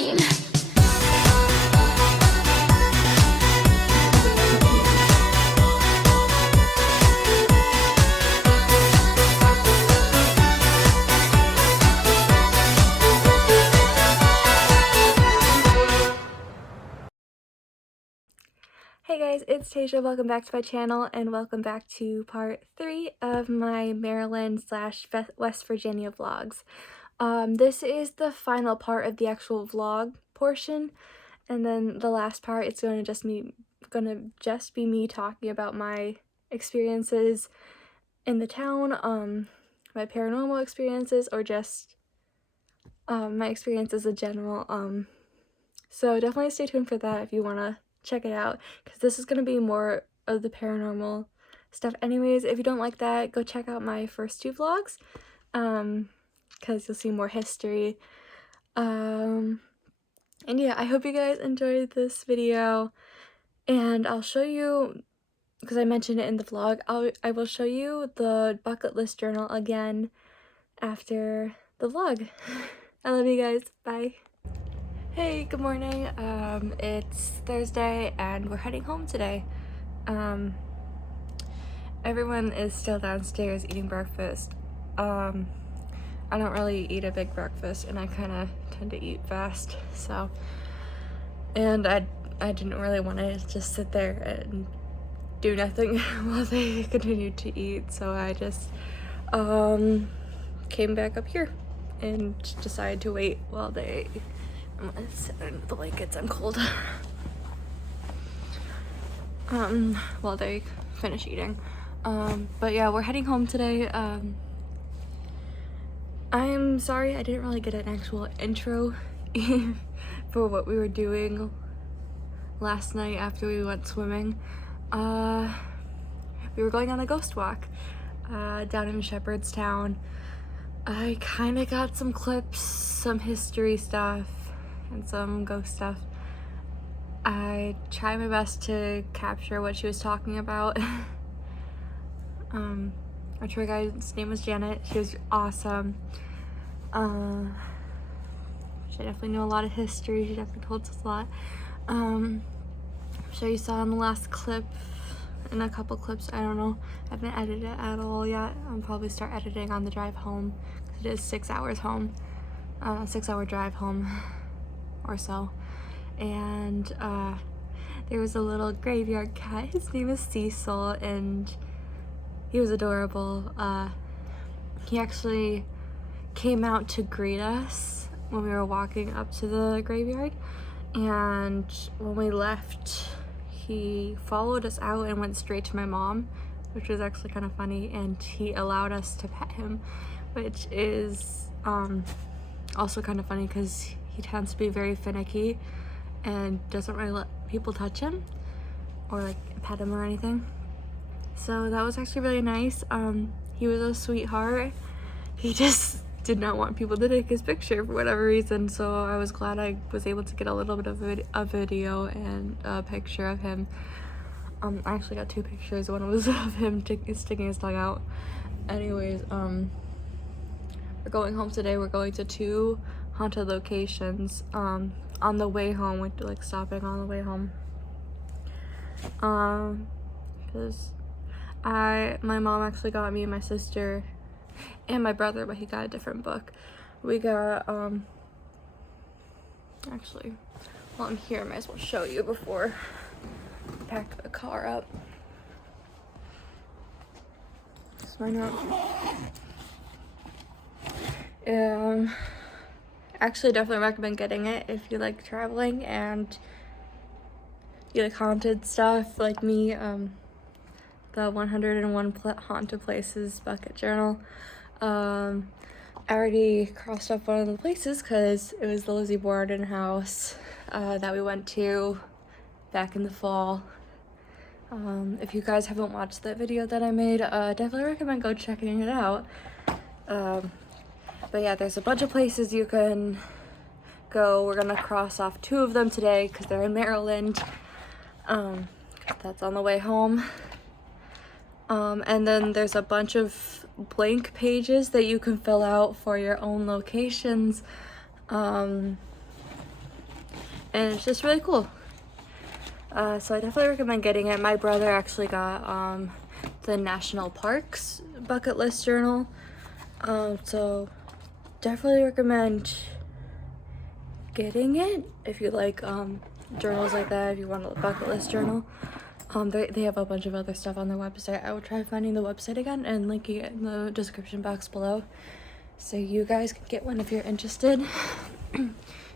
mean. Hey guys, it's Tasia. Welcome back to my channel and welcome back to part 3 of my Maryland / West Virginia vlogs. This is the final part of the actual vlog portion, and then the last part it's gonna just be me talking about my experiences in the town, my paranormal experiences, or just my experiences in general. So definitely stay tuned for that if you wanna check it out, because this is going to be more of the paranormal stuff anyways. If you don't like that, go check out my first 2 vlogs, because you'll see more history. And yeah, I hope you guys enjoyed this video, and I'll show you, because I mentioned it in the vlog, I will show you the bucket list journal again after the vlog. I love you guys. Bye. Hey, good morning. It's Thursday and we're heading home today. Everyone is still downstairs eating breakfast. I don't really eat a big breakfast and I kind of tend to eat fast, so, and I didn't really want to just sit there and do nothing while they continued to eat, so I just came back up here and decided to wait while they ate. I'm gonna sit in the blankets, I'm cold. While they finish eating. But yeah, we're heading home today. I'm sorry I didn't really get an actual intro for what we were doing last night after we went swimming. We were going on a ghost walk down in Shepherdstown. I kind of got some clips, some history stuff, and some ghost stuff. I tried my best to capture what she was talking about. Our tour guide's name was Janet. She was awesome. She definitely knew a lot of history. She definitely told us a lot. I'm sure you saw in the last clip, in a couple clips, I don't know. I haven't edited it at all yet. I'll probably start editing on the drive home. It is 6 hours home. 6-hour drive home or so. And there was a little graveyard cat. His name is Cecil and he was adorable. He actually came out to greet us when we were walking up to the graveyard, and when we left he followed us out and went straight to my mom, which was actually kind of funny, and he allowed us to pet him, which is also kind of funny because he tends to be very finicky and doesn't really let people touch him or like pet him or anything. So that was actually really nice. He was a sweetheart. He just did not want people to take his picture for whatever reason, so I was glad I was able to get a little bit of a video and a picture of him. I actually got 2 pictures. One was of him sticking his tongue out. Anyways, we're going home today. We're going to 2 haunted locations on the way home. We're like stopping on the way home, because my mom actually got me and my sister and my brother, but he got a different book. We got actually, while I'm here, I might as well show you before I pack the car up. Why not? Actually definitely recommend getting it if you like traveling and you like haunted stuff like me. The 101 haunted places bucket journal. I already crossed off one of the places because it was the Lizzie Borden house that we went to back in the fall. If you guys haven't watched that video that I made, definitely recommend go checking it out. But yeah, there's a bunch of places you can go. We're gonna cross off 2 of them today because they're in Maryland. That's on the way home. And then there's a bunch of blank pages that you can fill out for your own locations. and it's just really cool. So I definitely recommend getting it. My brother actually got the National Parks bucket list journal, so definitely recommend getting it if you like journals like that, if you want a bucket list journal. They have a bunch of other stuff on their website. I will try finding the website again and linking it in the description box below, so you guys can get one if you're interested.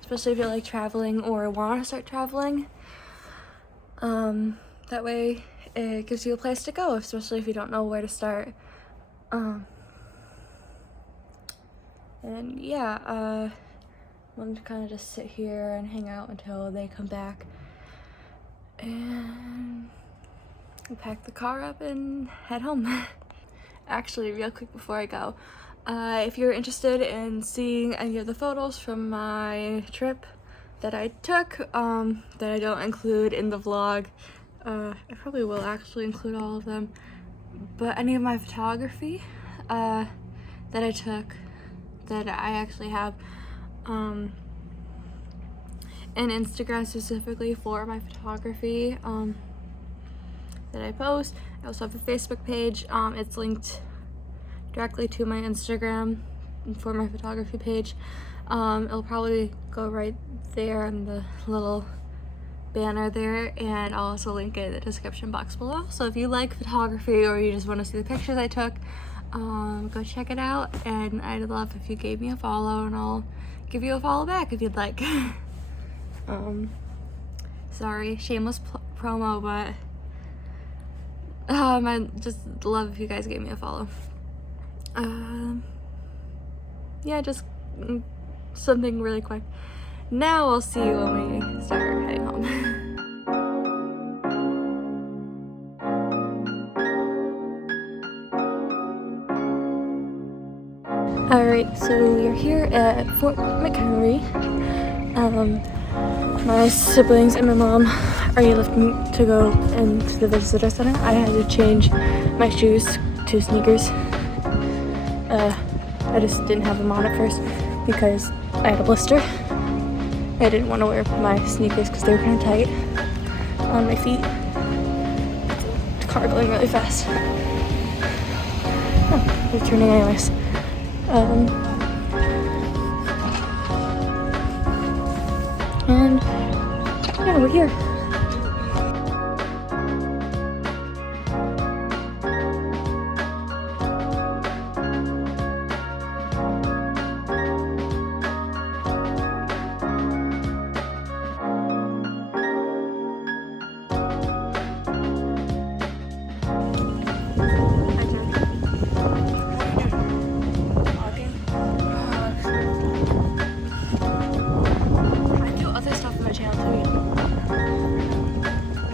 Especially if you like traveling or want to start traveling. That way it gives you a place to go, especially if you don't know where to start. And yeah, I'm gonna kind of just sit here and hang out until they come back, and pack the car up and head home. Actually, real quick before I go, if you're interested in seeing any of the photos from my trip that I took, that I don't include in the vlog, I probably will actually include all of them, but any of my photography that I took, that I actually have an Instagram specifically for my photography that I post. I also have a Facebook page. It's linked directly to my Instagram for my photography page. It'll probably go right there in the little banner there, and I'll also link it in the description box below. So if you like photography or you just want to see the pictures I took, go check it out, and I'd love if you gave me a follow, and I'll give you a follow back if you'd like. Sorry, shameless promo, but I just love if you guys gave me a follow. Yeah, just something really quick. Now I'll see you when we start heading home. Alright, so we are here at Fort McHenry. My siblings and my mom already left me to go into the visitor center. I had to change my shoes to sneakers. I just didn't have them on at first because I had a blister. I didn't want to wear my sneakers because they were kind of tight on my feet. The car going really fast. Oh, we're turning anyways. And yeah, we're here.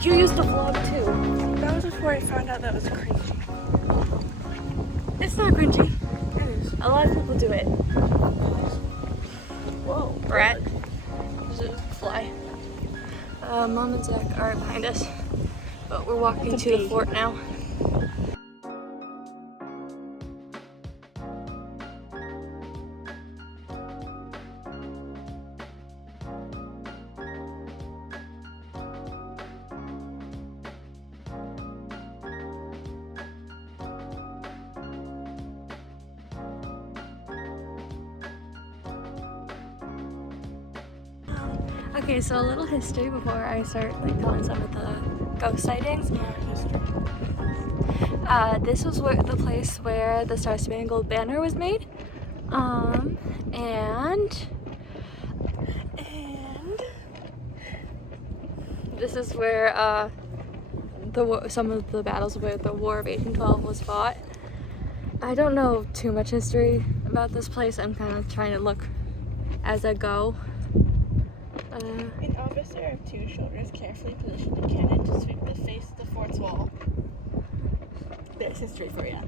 You used to vlog too. That was before I found out that was cringy. It's not cringy. It is. A lot of people do it. Whoa. Rat. There's a fly. Mom and Zach are behind us, but we're walking to the fort now. Okay, so a little history before I start telling some of the ghost sightings. This was the place where the Star Spangled Banner was made, and this is where some of the battles where the War of 1812 was fought. I don't know too much history about this place. I'm kind of trying to look as I go. An officer of two shoulders carefully positioned a cannon to sweep the face of the fort's wall. There's history for you.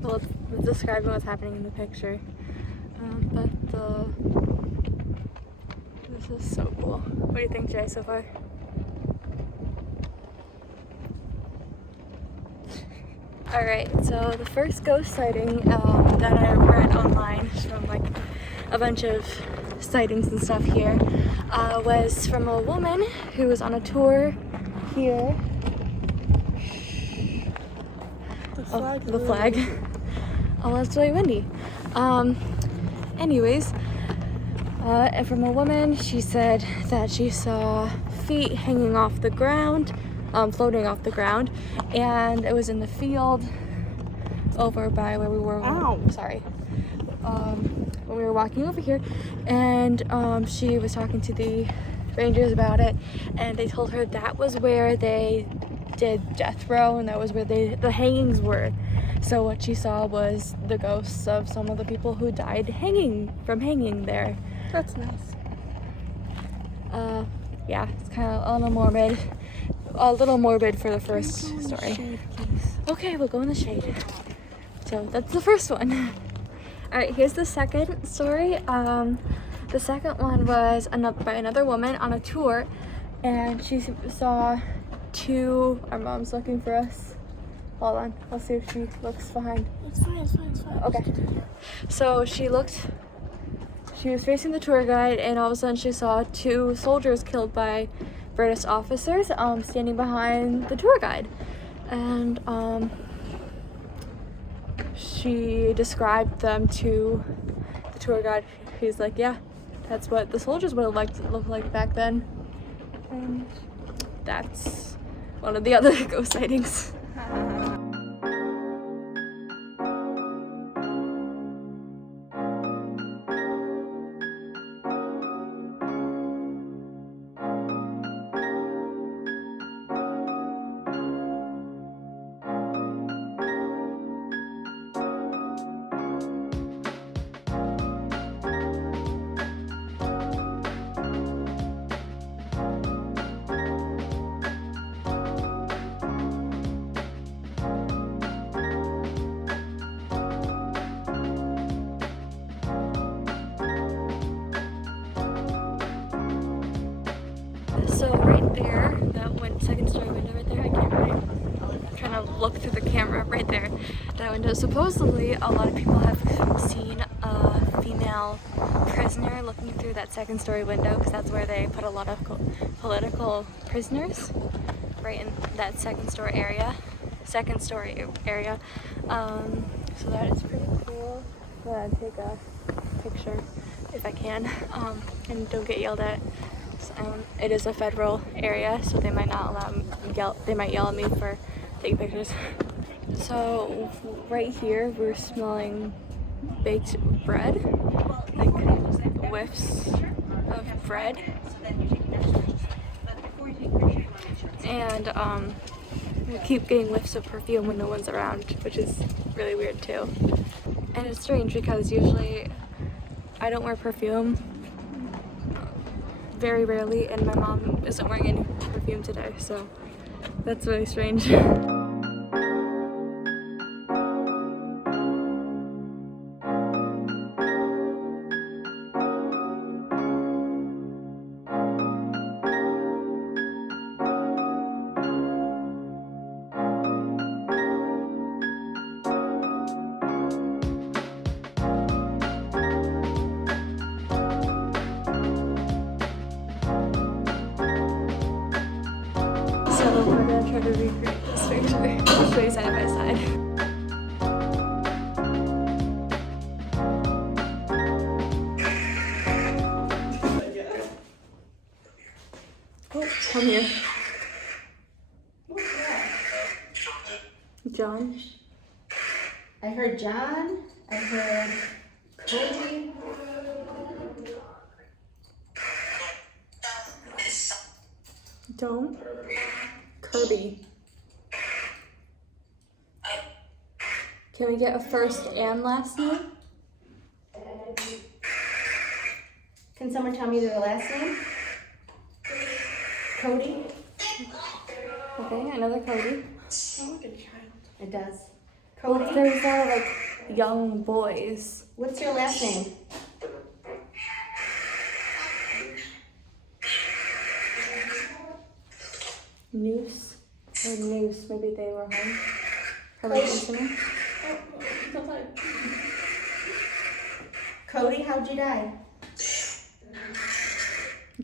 Well, it's describing what's happening in the picture. This is so cool. What do you think, Jay, so far? Alright, so the first ghost sighting that I read online from like a bunch of sightings and stuff here was from a woman who was on a tour here. The flag. Oh, it's really windy. Anyways, and from a woman, she said that she saw feet hanging off the ground, floating off the ground, and it was in the field over by where we were. Ow. Sorry. When we were walking over here, and she was talking to the rangers about it, and they told her that was where they did death row, and that was where the hangings were. So what she saw was the ghosts of some of the people who died from hanging there. That's nice. Yeah, it's kind of a little morbid for the first story. Shade, Okay, we'll go in the shade. So that's the first one. All right, here's the second story. The second one was by another woman on a tour, and she saw two. Our mom's looking for us. Hold on, I'll see if she looks behind. It's fine. Okay. So she was facing the tour guide, and all of a sudden she saw two soldiers killed by British officers standing behind the tour guide. And she described them to the tour guide. He's like, yeah, that's what the soldiers would have liked to look like back then. And that's one of the other ghost sightings. So right there, that second story window right there, I can't really, I'm trying to look through the camera right there. That window, supposedly a lot of people have seen a female prisoner looking through that second story window, because that's where they put a lot of political prisoners, right in that second story area. So that is pretty cool. I'm gonna take a picture if I can, and don't get yelled at. It is a federal area, so they might not allow me they might yell at me for taking pictures. So right here we're smelling baked bread, like whiffs of bread, and we keep getting whiffs of perfume when no one's around, which is really weird too. And it's strange because usually I don't wear perfume, very rarely, and my mom isn't wearing any perfume today, so that's really strange. So we're gonna try to recreate this picture. I'll show you side by side. Oh, come here. John. I heard John. I heard Cody. Don't. Kirby. Can we get a first and last name? Can someone tell me their last name? Cody? Okay, another Cody. Oh, look at a child. It does. Well, Cody? there's a lot of like young boys. What's your last name? Noose. Or Noose, maybe they were home. Probably listening. Cody, how'd you die?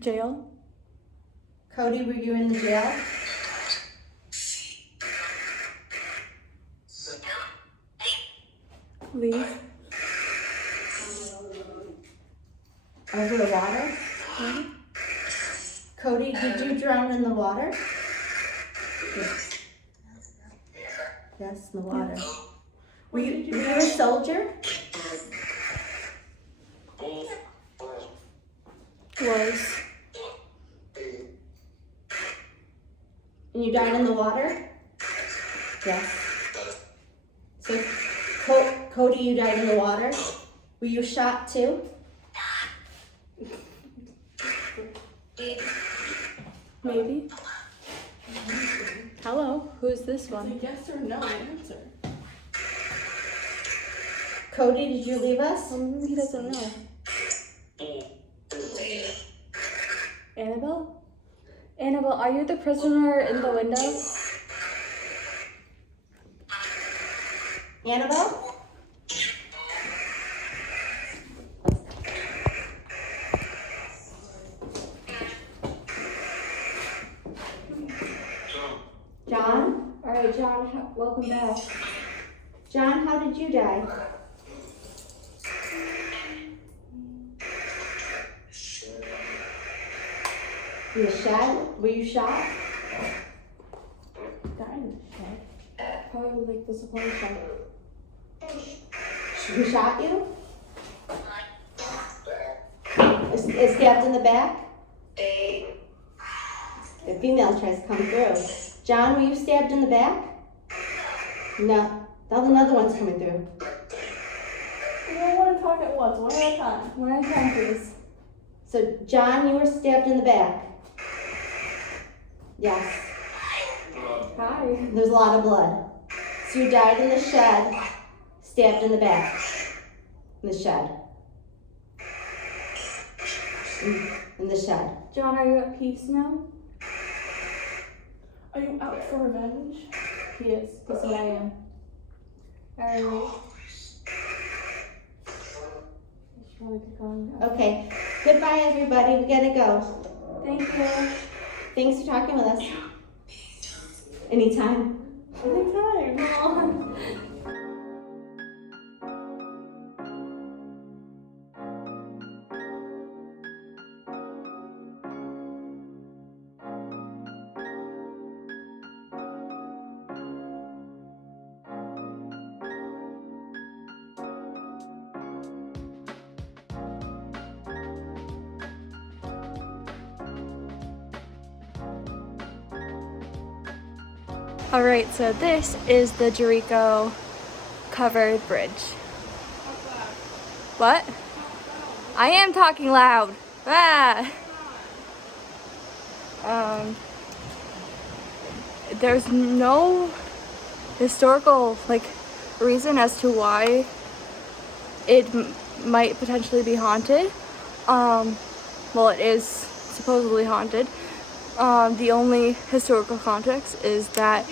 Jail. Cody, were you in the jail? Leave. Over the water? Cody, did you drown in the water? Yes, in the water. Were you a soldier? Was. And you died in the water? Yes. So, Cody, you died in the water? Were you shot too? Maybe. Hello, who's this one? Yes or no answer. Cody, did you leave us? He doesn't know. Annabelle? Annabelle, are you the prisoner in the window? Annabelle? John? All right, John, welcome back. John, how did you die? In the shed? Were you shot? Died in the shed. Probably like the supply shed. Who shot you? Is stabbed in the back? The female tries to come through. John, were you stabbed in the back? No. Now another one's coming through. We don't want to talk at once, one at a time. One at a time, please. So, John, you were stabbed in the back. Yes. Hi. There's a lot of blood. So you died in the shed, stabbed in the back. In the shed. In the shed. John, are you at peace now? Are you out for revenge? He is, because I am. Alright. Okay. Goodbye, everybody. We gotta go. Thank you. Thanks for talking with us. Anytime. Anytime. All right, so this is the Jericho covered bridge. What? I am talking loud. Ah. There's no historical reason as to why it might potentially be haunted. Well, it is supposedly haunted. The only historical context is that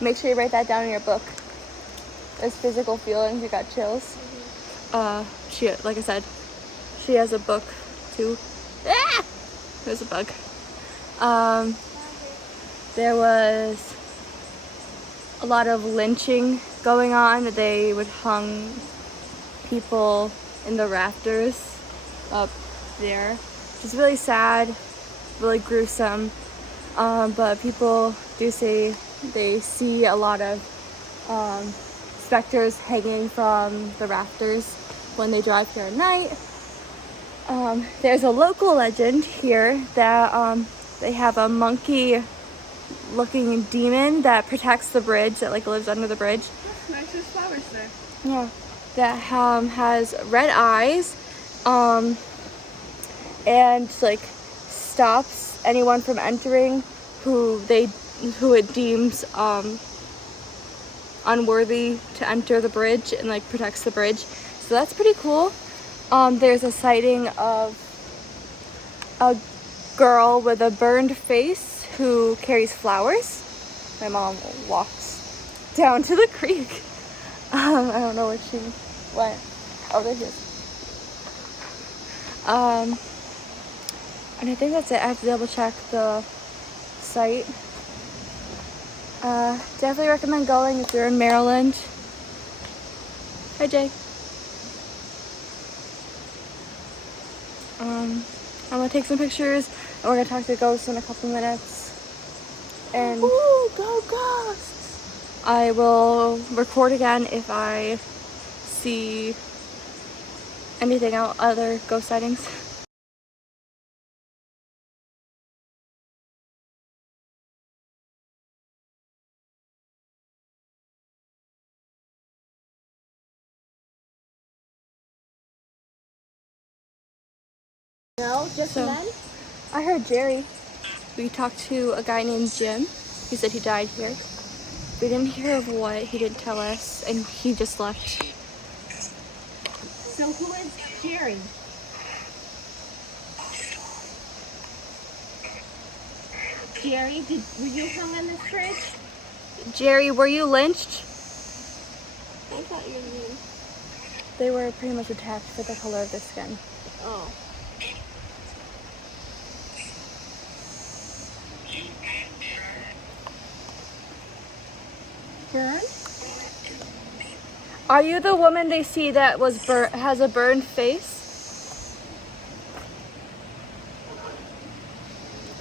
make sure you write that down in your book. As physical feelings, you got chills. She, like I said, she has a book too. Ah! There's a bug. There was a lot of lynching going on. They would hung people in the rafters up there. It's really sad, really gruesome. But people do say they see a lot of specters hanging from the rafters when they drive here at night. There's a local legend here that they have a monkey-looking demon that protects the bridge, that lives under the bridge. That's nice, there's flowers there. Yeah, that has red eyes, and stops anyone from entering who it deems unworthy to enter the bridge, and protects the bridge. So that's pretty cool. There's a sighting of a girl with a burned face who carries flowers. My mom walks down to the creek. I don't know what she What? Oh, there he is. And I think that's it. I have to double check the site. Definitely recommend going if you're in Maryland. Hi, Jay. I'm gonna take some pictures and we're gonna talk to Ghost in a couple minutes. And Ooh, go Ghosts! I will record again if I see anything out, other ghost sightings. No, just So- men? I heard Jerry. We talked to a guy named Jim. He said he died here. We didn't hear of what, he didn't tell us, and he just left. So who is Jerry? Jerry, were you hung in this fridge? Jerry, were you lynched? I thought you knew. They were pretty much attacked for the color of their skin. Oh. Burn? Are you the woman they see that was has a burned face?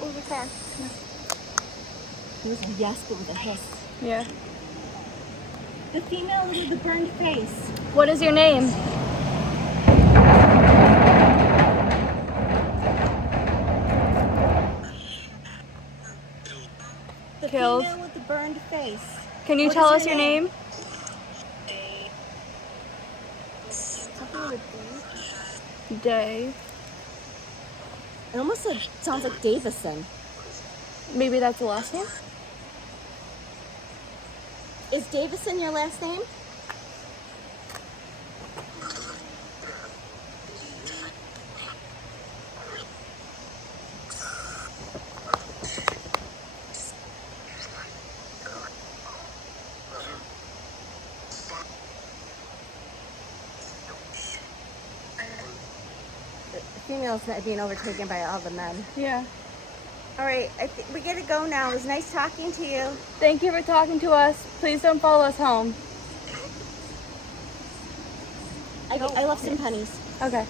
Oh, the car. It was a yes, but with a hiss. Yeah. The female with the burned face. What is your name? The Killed. female with the burned face. Can you What tell is us your your name? Something with D. Day. It almost sounds like Davison. Maybe that's the last name? Is Davison your last name? The female's being overtaken by all the men. Yeah. All right, we gotta go now. It was nice talking to you. Thank you for talking to us. Please don't follow us home. I left some pennies. Okay.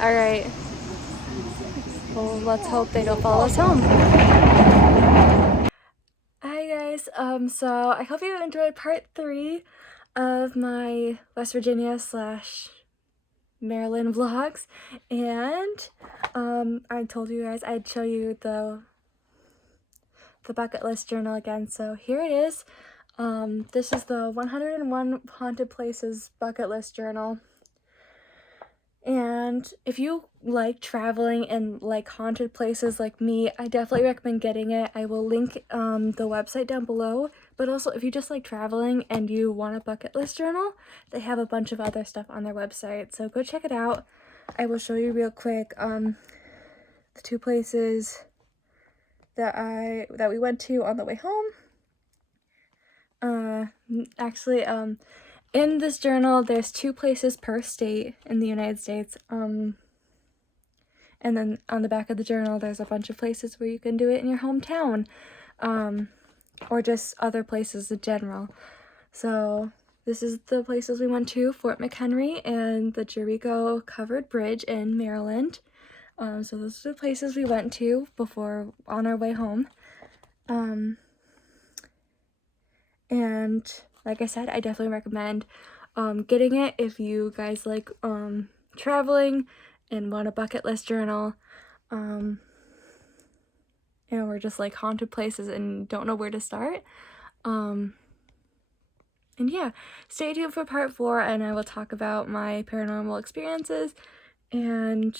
All right. Well, let's hope they don't follow us home. Hi guys. So I hope you enjoyed part 3 of my West Virginia / Maryland vlogs, and I told you guys I'd show you the bucket list journal again. So here it is. This is the 101 haunted places bucket list journal. And if you like traveling and like haunted places like me, I definitely recommend getting it. I will link the website down below. But also, if you just like traveling and you want a bucket list journal, they have a bunch of other stuff on their website. So go check it out. I will show you real quick the 2 places that we went to on the way home. Actually, in this journal, there's 2 places per state in the United States. And then on the back of the journal, there's a bunch of places where you can do it in your hometown. Or just other places in general. So this is the places we went to: Fort McHenry and the Jericho Covered Bridge in Maryland. So those are the places we went to before on our way home. And like I said, I definitely recommend getting it if you guys like traveling and want a bucket list journal. And we're just like haunted places and don't know where to start. And yeah, stay tuned for part 4, and I will talk about my paranormal experiences and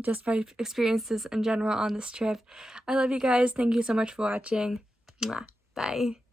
just my experiences in general on this trip. I love you guys. Thank you so much for watching. Mwah. Bye.